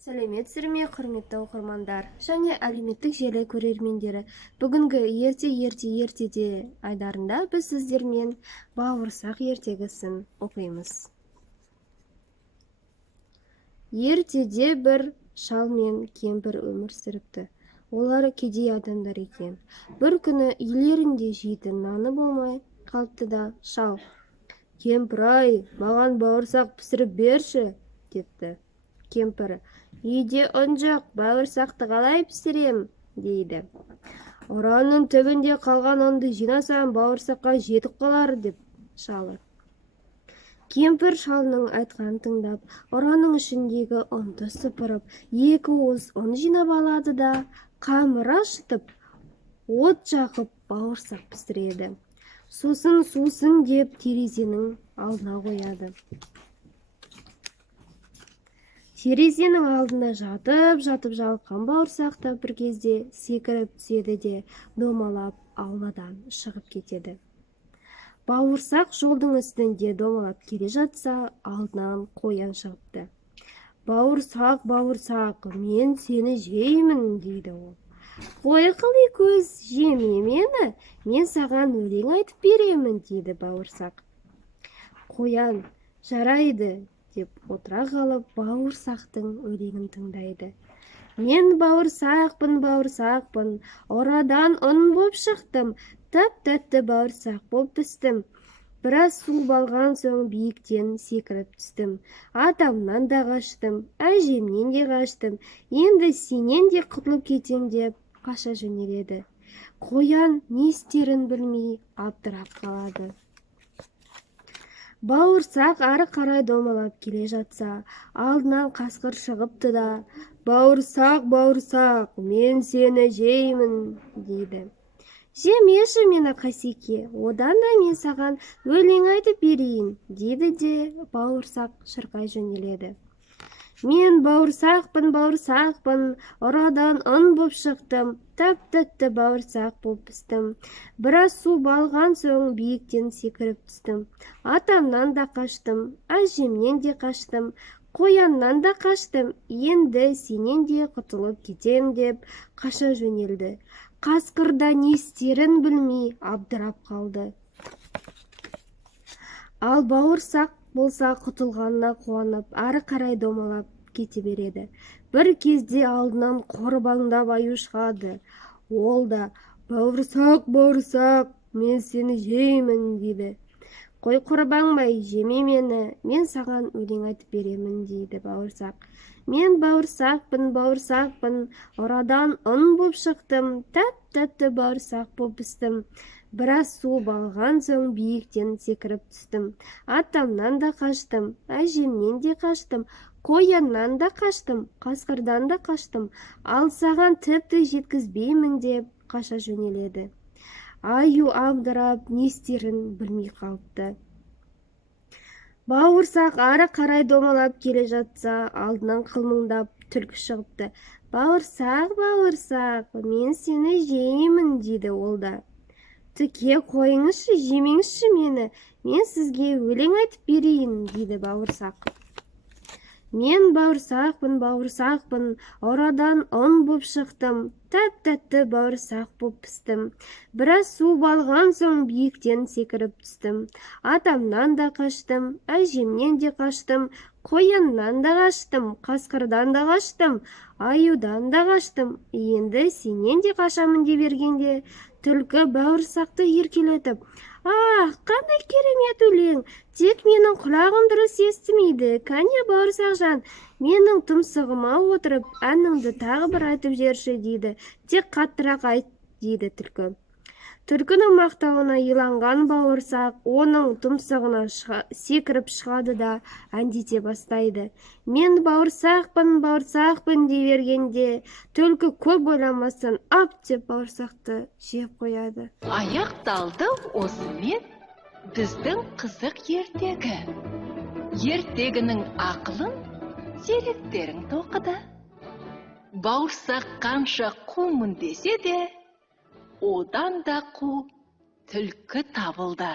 Сәлеметсіздер ме, құрметті оқырмандар және әлеуметтік желі көрермендері. Бүгінгі ертеде айдарында біз сіздермен бауырсақ ертегісін оқимыз. Ертеде бір шал мен кемпір өмір сүріпті. Олар кедей адамдар екен. Бір күні үйлерінде жейтін наны болмай қалыпты да шал: «Кемпір-ай, маған бауырсақ пісіріп берші», депті. Кемпір: «Үйде ұн жоқ, бауырсақты қалай пісірем?» дейді. «Ұраның түбінде қалған ұнды жинасам, бауырсаққа жетіп қалар», деп шалы. Кемпір шалының айтқанын тыңдап, ұраның ішіндегі ұнды сыпырып, 2 уыс ұн жинап алады да, қамыр ашытып, от жақып бауырсақ пісіреді. Сосын сусын деп терезенің алдына қояды. Терезенің алдында жатып жалыққан бауырсақ та бір кезде секіріп түседі де домалап ауладан шығып кетеді. Бауырсақ жолдың үстінде домалап келе жатса, алдынан қоян шығыпты. «Бауырсақ, бауырсақ, мен сені жеймін», дейді ол. «Қой қыли көз, жеме мені, мен саған өлең айтып беремін», дейді бауырсақ. Қоян: «Жарайды», деп отыра қалып, бауырсақтың өлеңін тыңдайды. «Мен бауырсақпын, бауырсақпын, орадан ұн боп шықтым, тәп-тәтті бауырсақ боп пістім. Біраз су балған соң биіктен секіріп түстім. Атамнан да қаштым, әжемнен де қаштым, енді сенен де құтылып кетем», деп қаша жөнеледі. Қоян не істерін білмей абдырап қалады. Бауырсақ ары қарай домалап келе жатса, алдынан қасқыр шығыпты да: «Бауырсақ, бауырсақ, мен сені жеймін», дейді. «Жемеші мені, Қасеке, одан да мен саған өлең айтып берейін», дейді де бауырсақ шырқай жөнеледі. «Мен бауырсақпын, бауырсақпын, ұрадан ұн боп шықтым, тәп-тәтті бауырсақ боп пістім. Біраз су балған соң биіктен секіріп түстім. Атамнан да қаштым, әжемнен де қаштым, қояннан да қаштым, енді сенен де құтылып кетем», деп қаша жөнелді. Қасқыр да не істерін білмей абдырап қалды. Ал бауырсақ болса құтылғанына қуанып, ары қарай домалап кете береді. Бір кезде алдынан қорбаңдап аю шығады. Ол да: «Бауырсақ, бауырсақ, мен сені жеймін», дейді. «Қой қорбаңбай, жеме мені, мен саған өлең айтып беремін», дейді бауырсақ. «Мен бауырсақпын, бауырсақпын, орадан ұн боп шықтым, тәп-тәтті бауырсақ боп пістім. Біраз су балған соң биіктен секіріп түстім. Атамнан да қаштым, әжемнен де қаштым, қояннан да қаштым, қасқырдан да қаштым, ал саған тіпті жеткізбеймін», деп қаша жөнеледі. Аю абдырап не істерін білмей қалыпты. Бауырсақ ары қарай домалап келе жатса, алдынан қылмыңдап түлкі шығыпты. «Бауырсақ, бауырсақ, мен сені жеймін», дейді ол да. «Түке қойыңызшы, жемеңізші мені, мен сізге өлең айтып берейін», дейді бауырсақ. «Мен бауырсақпын, бауырсақпын, орадан ұн боп шықтым, тәп-тәтті бауырсақ боп пістім. Біраз су балған соң биіктен секіріп түстім. Атамнан да қаштым, әжемнен де қаштым, қояннан да қаштым, қасқырдан да қаштым, аюдан да қаштым, енді сенен де қашамын», деп бергенде, түлкі бауырсақты еркелетіп: «Ах, қандай керемет өлең! Тек менің құлағым дұрыс естімейді. Кәне, бауырсақ жан, менің тұмсығыма отырып, әніңді тағы бір айтып жерші», дейді. «Тек қаттырақ айт», дейді түлкі. Түлкінің мақтауына иланған бауырсақ оның тұмсығына секіріп шығады да әндете бастайды. «Мен бауырсақпын, бауырсақпын», дей бергенде, түлкі көп ойламастан ап деп бауырсақты жеп қояды. Аяқталды осымен біздің қызық ертегі. Ертегінің ақылын зеректерің тоқыды. Бауырсақ қанша қумын десе де, одан да қу түлкі табылды.